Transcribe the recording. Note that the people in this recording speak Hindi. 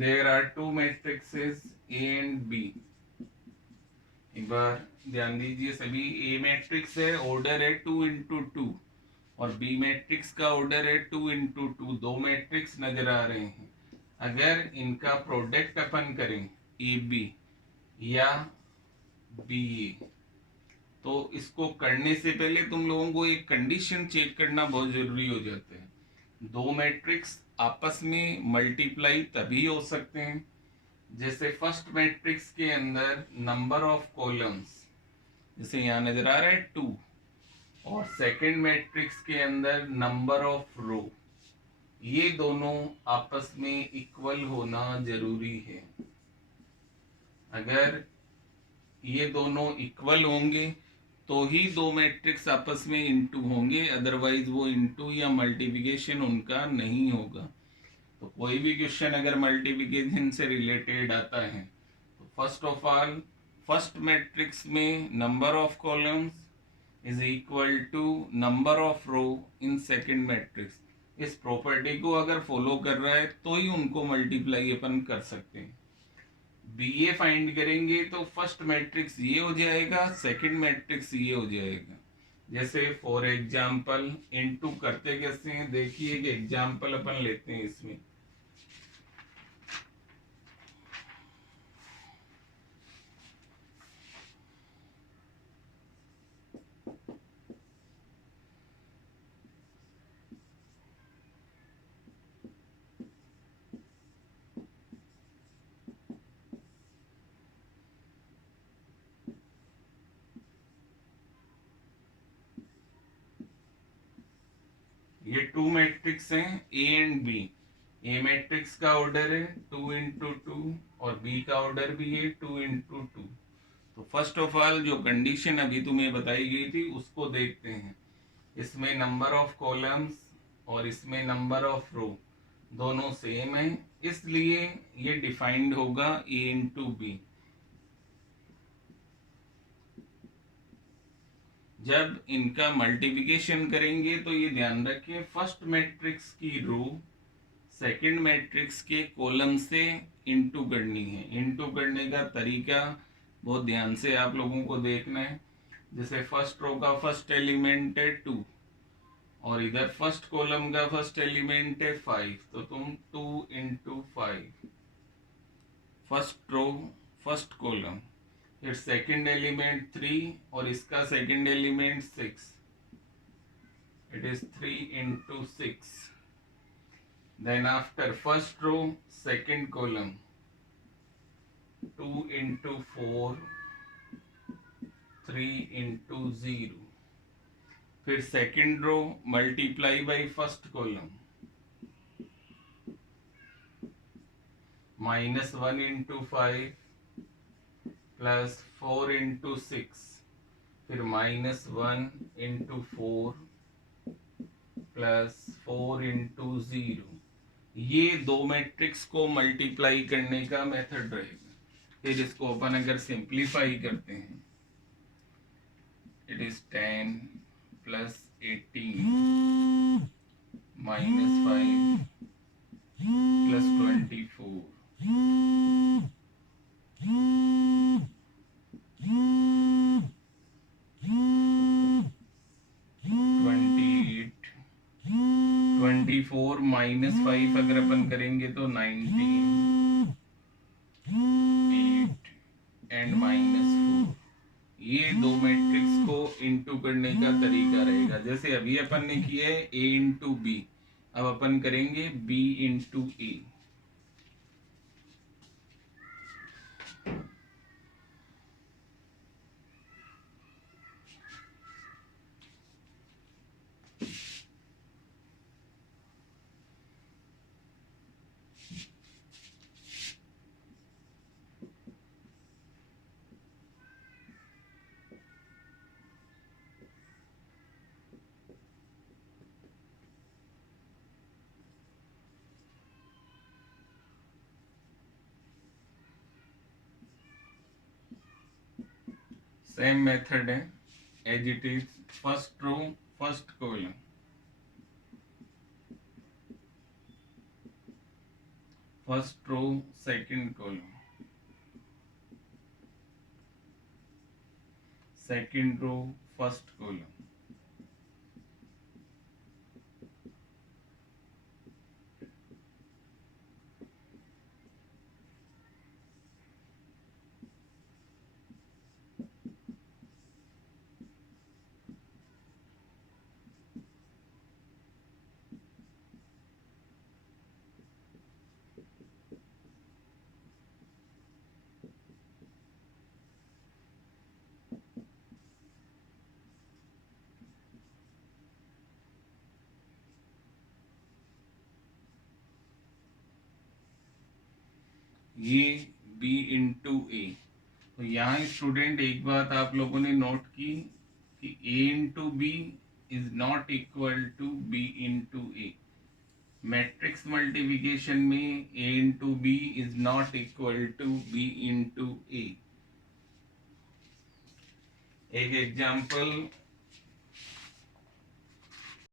There are two matrices A and B. एक बार ध्यान दीजिए सभी, ए मैट्रिक्स है, ऑर्डर है 2 × 2, और बी मैट्रिक्स का ऑर्डर है 2 × 2। दो मैट्रिक्स नजर आ रहे हैं। अगर इनका प्रोडक्ट अपन करें ए बी या बी ए, तो इसको करने से पहले तुम लोगों को एक कंडीशन चेक करना बहुत जरूरी हो जाता है। दो मैट्रिक्स आपस में मल्टीप्लाई तभी हो सकते हैं जैसे फर्स्ट मैट्रिक्स के अंदर नंबर ऑफ कॉलम्स, जैसे यहाँ नजर आ रहा है 2, और सेकंड मैट्रिक्स के अंदर नंबर ऑफ रो, ये दोनों आपस में इक्वल होना जरूरी है। अगर ये दोनों इक्वल होंगे तो ही दो मैट्रिक्स आपस में इनटू होंगे, अदरवाइज वो इनटू या मल्टीप्लिकेशन उनका नहीं होगा। तो कोई भी क्वेश्चन अगर मल्टीप्लिकेशन से रिलेटेड आता है तो first of all first matrix में number of columns is equal to number of row in second matrix. इस प्रॉपर्टी को अगर फॉलो कर रहा है तो ही उनको मल्टीप्लाई अपन कर सकते हैं। बी ए फाइंड करेंगे तो फर्स्ट मैट्रिक्स ये हो जाएगा, सेकंड मैट्रिक्स ये हो जाएगा। जैसे फॉर एग्जाम्पल इनटू करते कैसे हैं, देखिए एक एग्जाम्पल अपन लेते हैं इसमें। ये टू मैट्रिक्स हैं A and B. A matrix का ऑर्डर है 2 × 2 और बी का ऑर्डर भी है 2 × 2। तो फर्स्ट ऑफ ऑल जो कंडीशन अभी तुम्हें बताई गई थी उसको देखते हैं। इसमें नंबर ऑफ कॉलम्स और इसमें नंबर ऑफ रो दोनों सेम है, इसलिए ये डिफाइंड होगा ए इंटू बी। जब इनका मल्टीप्लिकेशन करेंगे तो ये ध्यान रखिए फर्स्ट मैट्रिक्स की रो सेकंड मैट्रिक्स के कॉलम से इंटू करनी है। इंटू करने का तरीका बहुत ध्यान से आप लोगों को देखना है। जैसे फर्स्ट रो का फर्स्ट एलिमेंट है 2 और इधर फर्स्ट कॉलम का फर्स्ट एलिमेंट है 5, तो तुम 2 × 5 फर्स्ट रो फर्स्ट कॉलम, फिर सेकंड एलिमेंट 3 और इसका second element 6, it is 3 × 6। then after first row second column 2 × 4 3 × 0, फिर second row multiply by first column -1 × 5 plus 4 × 6, फिर -1 × 4 प्लस 4 × 0। ये दो मैट्रिक्स को मल्टीप्लाई करने का मेथड रहेगा। फिर इसको अपन अगर सिंप्लीफाई करते हैं, इट इज 10 प्लस 18 -5 प्लस 24 28 24 -5 अगर अपन करेंगे तो 19 8 एंड -4। ये दो मैट्रिक्स को इंटू करने का तरीका रहेगा। जैसे अभी अपन ने किया है ए इंटू बी, अब अपन करेंगे B into A. Same method है as it is, first row first column first row second column, second row first column, ये बी इंटू ए। तो यहाँ स्टूडेंट एक बात आप लोगों ने नोट की कि A into B is not equal to B into A. Matrix multiplication में A into B is not equal to B into A. एक एग्जाम्पल